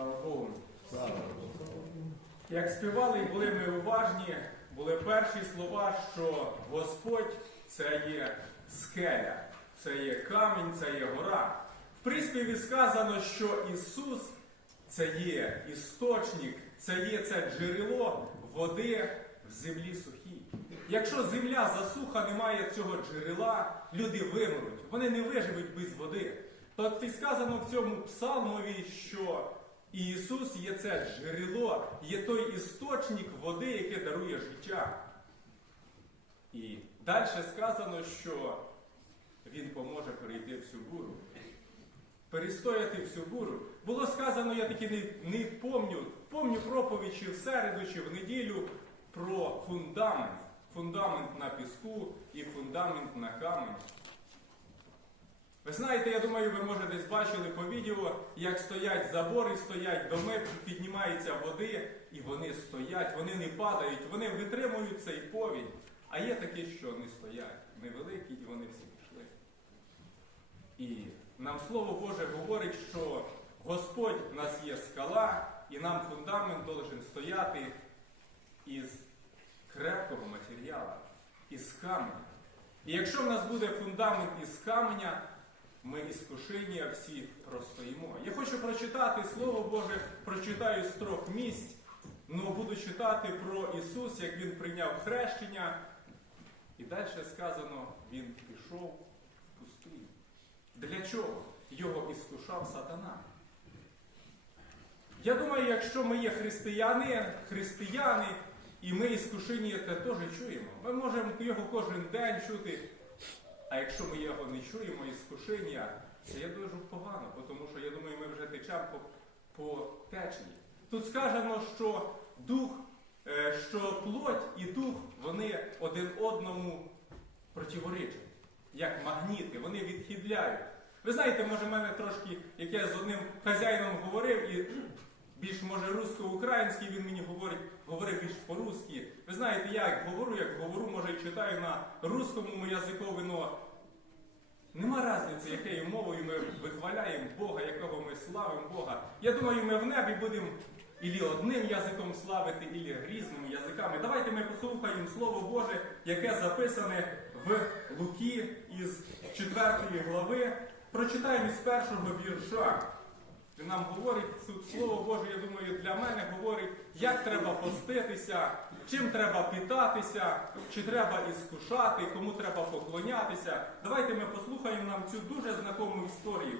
Слава Богу. Слава Богу. Як співали і були ми уважні, були перші слова, що Господь це є скеля, це є камінь, це є гора. В приспіві сказано, що Ісус це є істочник, це є це джерело води в землі сухій. Якщо земля засуха, немає цього джерела, люди вимруть, вони не виживуть без води. То і сказано в цьому псалмові, що Ісус є це джерело, є той істочник води, який дарує життя. І далі сказано, що Він поможе перейти всю буру. Перестояти всю буру. Було сказано, я таки не, не помню, помню проповідь чи в середу, чи в неділю про фундамент. Фундамент на піску і фундамент на камені. Ви знаєте, я думаю, ви може десь бачили по відео, як стоять забори, стоять доми, піднімаються води, і вони стоять, вони не падають, вони витримують цей повінь. А є такі, що не стоять, невеликі, і вони всі пішли. І нам Слово Боже говорить, що Господь в нас є скала, і нам фундамент должен стояти із крепкого матеріалу, із каменя. І якщо в нас буде фундамент із каменя, ми іскушення всі простоїмо. Я хочу прочитати Слово Боже, прочитаю з трьох місць, але буду читати про Ісус, як Він прийняв хрещення. І далі сказано, Він пішов в пустиню. Для чого? Його іскушав сатана. Я думаю, якщо ми є християни, християни, і ми іскушення це теж чуємо. Ми можемо його кожен день чути. А якщо ми його не чуємо, іскушення, це є дуже погано, тому що я думаю, ми вже течемо по, по течії. Тут сказано, що дух, е, що плоть і дух, вони один одному противоречать, як магніти, вони відхідляють. Ви знаєте, може, мене трошки, як я з одним хазяїном говорив, і більш може русско-український, він мені говорить, говорить більш по-русски. Ви знаєте, я як говорю, як говорю, може і читаю на русскому язикові, но нема різниці, якою мовою ми вихваляємо Бога, якого ми славимо Бога. Я думаю, ми в небі будемо ілі одним язиком славити, ілі різними язиками. Давайте ми послухаємо Слово Боже, яке записане в Луки із 4 глави. Прочитаємо із першого вірша Він нам говорить тут слово Боже, я думаю, для мене говорить, як треба поститися, чим треба питатися, чи треба іскушати, кому треба поклонятися. Давайте ми послухаємо нам цю дуже знакому історію.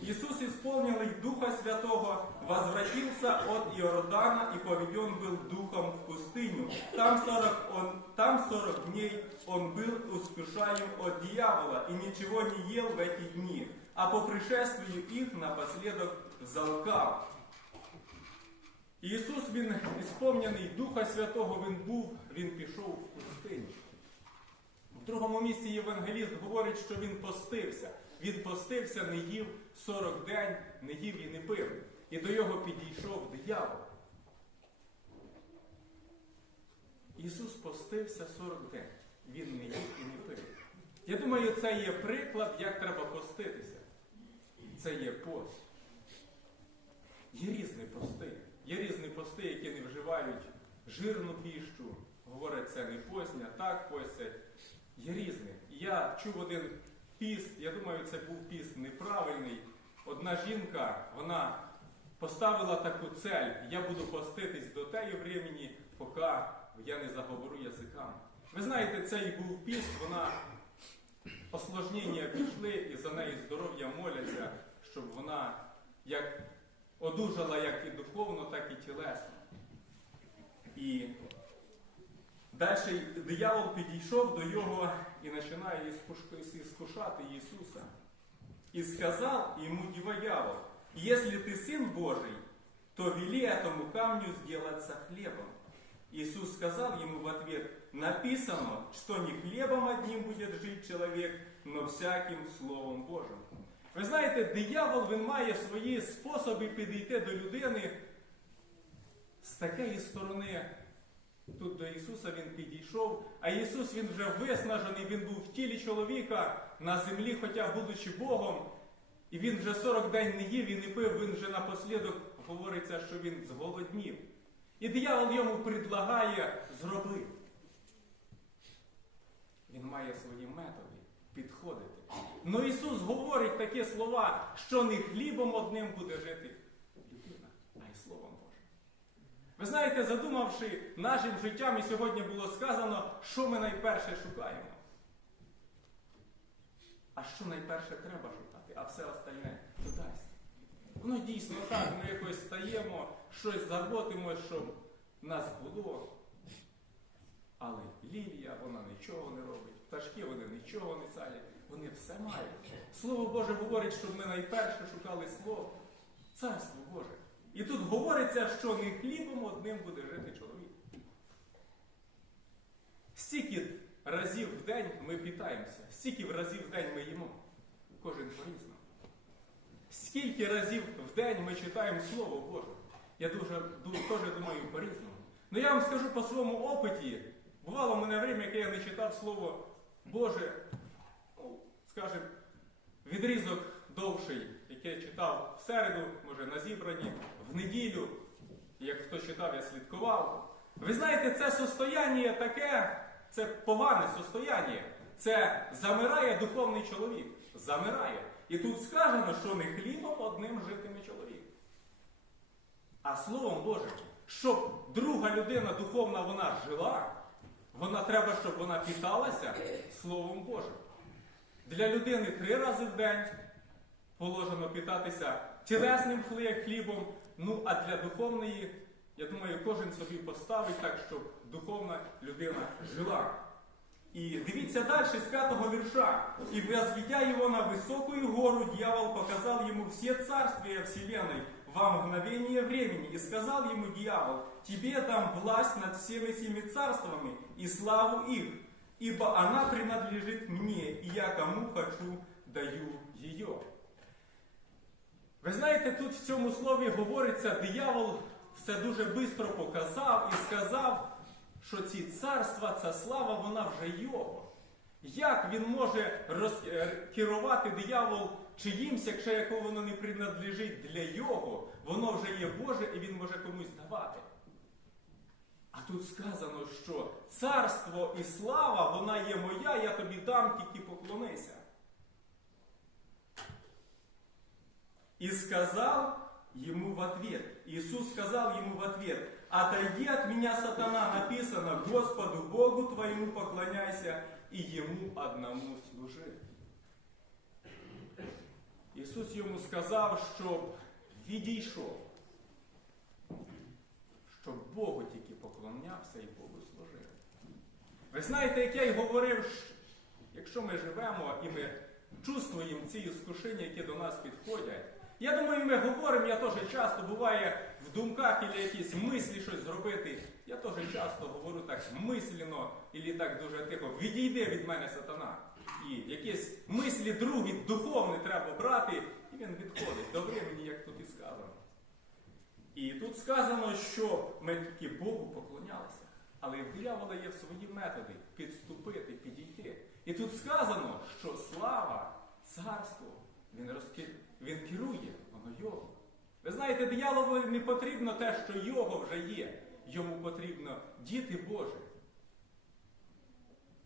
Ісус, исполненный Духа Святого, возвратился от Иордана и поведен был Духом в пустыню. Там 40, он, там 40 дней он был искушаем от дьявола и ничего не ел в эти дни, а по пришествию их напоследок залкав. Ісус, Він, ісповнений Духа Святого, Він був, Він пішов в пустиню. В другому місці Євангеліст говорить, що він постився. Він постився, не їв 40 день, не їв і не пив. І до його підійшов диявол. Ісус постився 40 день. Він не їв і не пив. Я думаю, це є приклад, як треба поститися. Це є пост. Є різні пости. Є різні пости, які не вживають жирну піщу. Говорять, це не постня, так постять. Є різні. Я чув один піст, я думаю, це був піст неправильний. Одна жінка, вона поставила таку цель, я буду поститись до теї времени, поки я не заговорю язиками. Ви знаєте, цей був піст, вона осложнення пішли і за неї здоров'я моляться, щоб вона як одужала як і духовно, так і тілесно. І Далі диявол підійшов до його і починає іскушати Ісуса. І сказав йому дьявол, если ты сын Божий, то вели этому камню сделаться хлебом. Иисус сказал ему в ответ, написано, что не хлебом одним будет жить человек, но всяким Словом Божим. Ви знаєте, диявол він має свої способи підійти до людини з такої сторони. Тут до Ісуса він підійшов, а Ісус він вже виснажений, він був в тілі чоловіка на землі, хоча будучи Богом, і він вже 40 день не їв і не пив, він вже напослідок говориться, що він зголоднів. І диявол йому предлагає зроби. Він має свої методи підходити. Ну Ісус говорить такі слова, що не хлібом одним буде жити людина, а й Словом Божим. Ви знаєте, задумавши нашим життям, і сьогодні було сказано, що ми найперше шукаємо. А що найперше треба шукати, а все остальне додасть. Воно дійсно так, ми якось стаємо, щось заботимось, щоб нас було. Але Лілія, вона нічого не робить, пташки вони нічого не цалять, вони все мають. Слово Боже говорить, щоб ми найперше шукали Слово, Царство Боже. І тут говориться, що не хлібом одним буде жити чоловік. Стільки разів в день ми питаємося, стільки разів в день ми їмо. Кожен по-різному. Скільки разів в день ми читаємо Слово Боже? Я дуже, дуже думаю по-різному. Ну я вам скажу по своєму опиті, бувало в мене время, яке я не читав Слово Боже, скажімо, відрізок довший, який я читав в середу, може на зібранні, в неділю, як хто читав, я слідкував. Ви знаєте, це состояння таке, це погане состояння. Це замирає духовний чоловік. Замирає. І тут сказано, що не хлібом одним житиме чоловік. А Словом Божим, щоб друга людина духовна вона жила, вона треба, щоб вона питалася Словом Божим. Для людини три рази в день положено питатися тілесним хлібом, ну а для духовної, я думаю, кожен собі поставить так, щоб духовна людина жила. І дивіться далі з п'ятого вірша. «И возведя его на высокую гору, дьявол показал ему все царствия вселенной во мгновение времени. И сказал ему дьявол, тебе дам власть над всеми семи царствами и славу их, ибо она принадлежит мне, и я кому хочу даю ее. Ви знаєте, тут в цьому слові говориться, диявол все дуже швидко показав і сказав, що ці царства, ця слава, вона вже його. Як він може роз... е, керувати диявол чиїмсь, якщо якого воно не принадлежить для його, воно вже є Боже і він може комусь давати. А тут сказано, що царство і слава, вона є моя, я тобі дам, тільки поклонися. И сказал ему в ответ, Иисус сказал ему в ответ, отойди от меня, сатана, написано, Господу Богу твоему поклоняйся и Ему одному служи. Ісус йому сказав, щоб відійшов, Щоб Богу тільки поклонявся і Богу служив. Ви знаєте, як я й говорив, якщо ми живемо і ми чувствуємо ці іскушення, які до нас підходять, я думаю, ми говоримо, я теж часто буває в думках або якісь мислі щось зробити. Я теж часто говорю так мислено, або так дуже тихо, відійди від мене сатана. І якісь мислі другі, духовні треба брати, і він відходить до времени, як тут і сказано. І тут сказано, що ми тільки Богу поклонялися. Але в диявола є свої методи підступити, підійти. І тут сказано, що слава, царство, він, розки... він керує, воно його. Ви знаєте, дияволу не потрібно те, що його вже є. Йому потрібно діти Божі.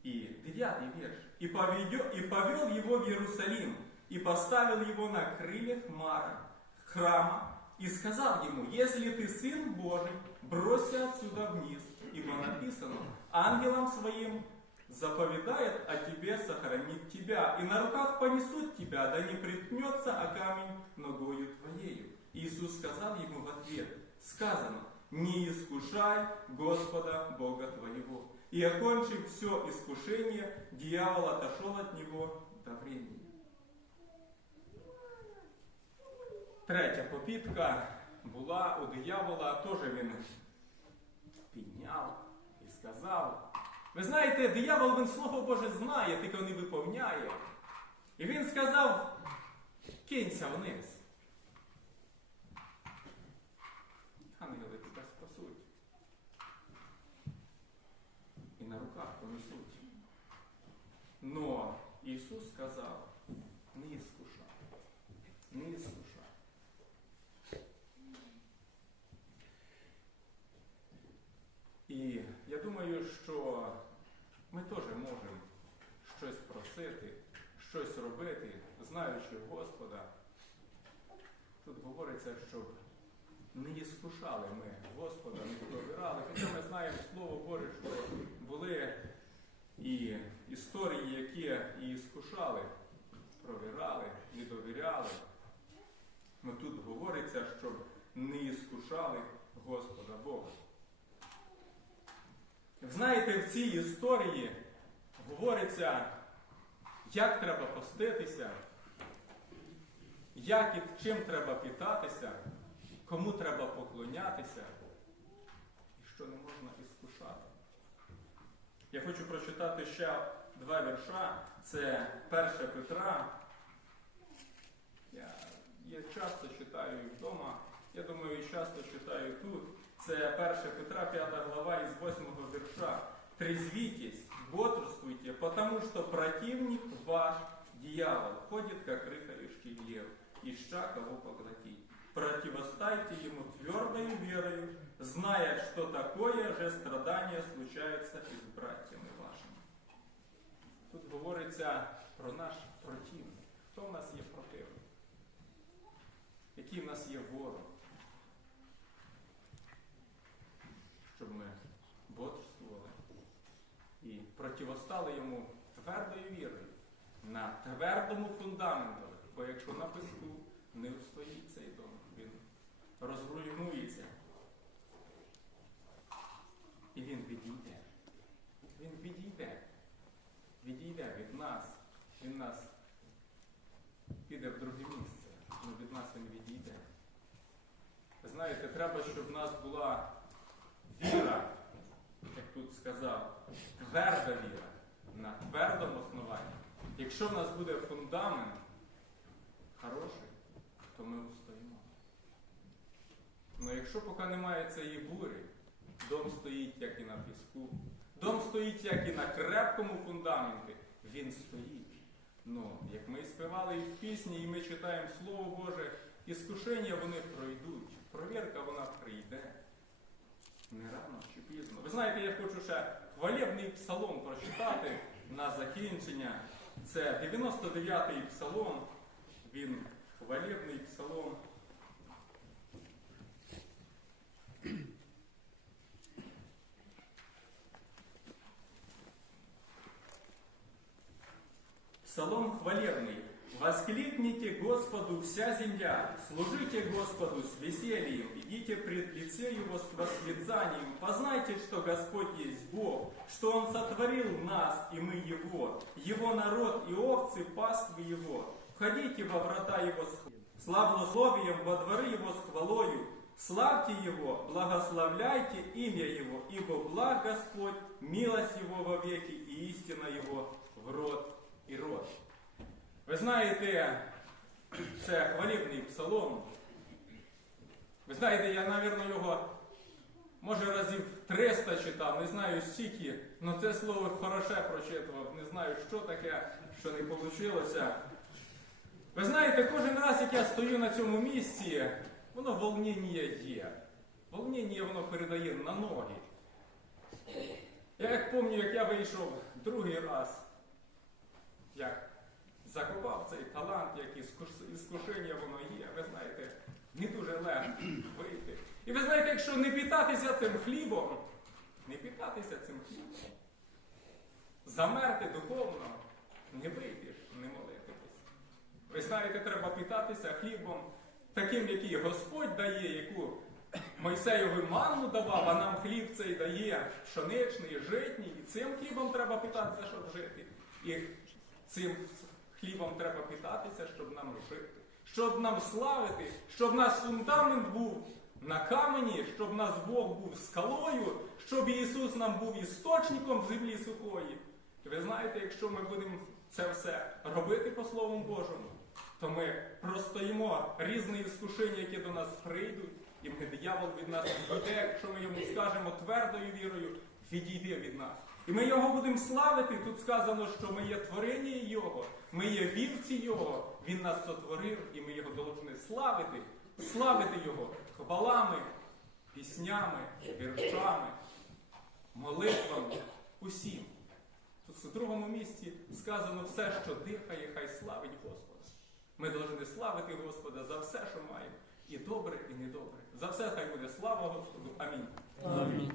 И девятый верш. «И поведё- и повел его в Иерусалим, и поставил его на крыльях мара, храма, И сказал ему, если ты сын Божий, бросься отсюда вниз, ибо написано, ангелам своим заповедает о тебе сохранить тебя, и на руках понесут тебя, да не приткнется о камень ногою твоею. Иисус сказал ему в ответ, сказано, не искушай Господа Бога твоего. И окончив все искушение, дьявол отошел от него до времени. Третя попітка була у диявола, теж він підняв і сказав. Ви знаєте, диявол він слово Боже знає, тільки не виповняє. І він сказав: кинься вниз. Ангели тебе спасуть. І на руках понесуть. Но Ісус сказав, І я думаю, що ми теж можемо щось просити, щось робити, знаючи Господа. Тут говориться, щоб не іскушали ми Господа, не пробирали. Хоча ми знаємо слово Боже, що були і історії, які і іскушали, провірали, не довіряли. Тут говориться, щоб не іскушали Господа. Знаєте, в цій історії говориться, як треба поститися, як і чим треба питатися, кому треба поклонятися, і що не можна іскушати. Я хочу прочитати ще два вірша. Це 1 Петра. Я, я часто читаю і вдома. Я думаю, і часто читаю тут. Це 1 Петра, 5 глава із 8 вірша. Трезвитесь, бодрствуйте, потому что противник ваш, дьявол, ходит, как рыхающий лев, ища кого поглотить. Противостайте ему твердою верою, зная, что такое же случается и с братьями вашими. Тут говориться про наш противник. Хто в нас є противник? Який в нас є ворог? Противостали йому твердою вірою на твердому фундаменту. Бо якщо на піску не встоїть цей дом, він розруйнується. І він відійде. Він відійде. Відійде від нас. Він нас піде в друге місце. але від нас він відійде. Знаєте, треба, щоб в нас була віра, як тут сказав, тверда віра на твердому основанні. Якщо в нас буде фундамент хороший, то ми устоїмо. Але якщо поки немає цієї бурі, дом стоїть як і на піску, дом стоїть як і на крепкому фундаменті, він стоїть. Ну, як ми і співали і в пісні, і ми читаємо Слово Боже, іскушення вони пройдуть. Провірка вона прийде. Не рано чи пізно. Ви знаєте, я хочу ще хвалебний псалом прочитати на закінчення. Це 99-й псалом. Він хвалебний псалом. Псалом хвалебный. Воскликните Господу вся земля, служите Господу с весельем, идите пред лице Его с восклицанием, познайте, что Господь есть Бог, что Он сотворил нас, и мы Его, Его народ и овцы паствы Его. Входите во врата Его с славнословием, во дворы Его с хвалою, славьте Его, благословляйте имя Его, ибо благ Господь, милость Его во веки и истина Его в род і род. Ви знаєте, це хвалібний псалом. Ви знаєте, я, навірно, його, може, разів 300 читав, не знаю стільки, але це слово хороше прочитував, не знаю, що таке, що не вийшло. Ви знаєте, кожен раз, як я стою на цьому місці, воно волнення є. Волнення воно передає на ноги. Я як пам'ятаю, як я вийшов другий раз як закопав цей талант, як іскуш- іскушення воно є, ви знаєте, не дуже легко вийти. І ви знаєте, якщо не питатися цим хлібом, не питатися цим хлібом, замерти духовно, не вийдеш, не молитись. Ви знаєте, треба питатися хлібом, таким, який Господь дає, яку Мойсеєві манну давав, а нам хліб цей дає пшеничний, житній. І цим хлібом треба питатися, щоб жити. І цим хлібом треба питатися, щоб нам жити, щоб нам славити, щоб наш фундамент був на камені, щоб наш Бог був скалою, щоб Ісус нам був істочником в землі сухої. Ви знаєте, якщо ми будемо це все робити по Слову Божому, то ми простоїмо різні іскушення, які до нас прийдуть, і ми диявол від нас відійде, якщо ми йому скажемо твердою вірою, відійде від нас. І ми його будемо славити. Тут сказано, що ми є творення Його, ми є вівці Його. Він нас сотворив, і ми його повинні славити, славити Його хвалами, піснями, віршами, молитвами, усім. Тут у другому місці сказано все, що дихає, хай славить Господа. Ми повинні славити Господа за все, що маємо. І добре, і недобре. За все хай буде слава Господу. Амінь. Амінь.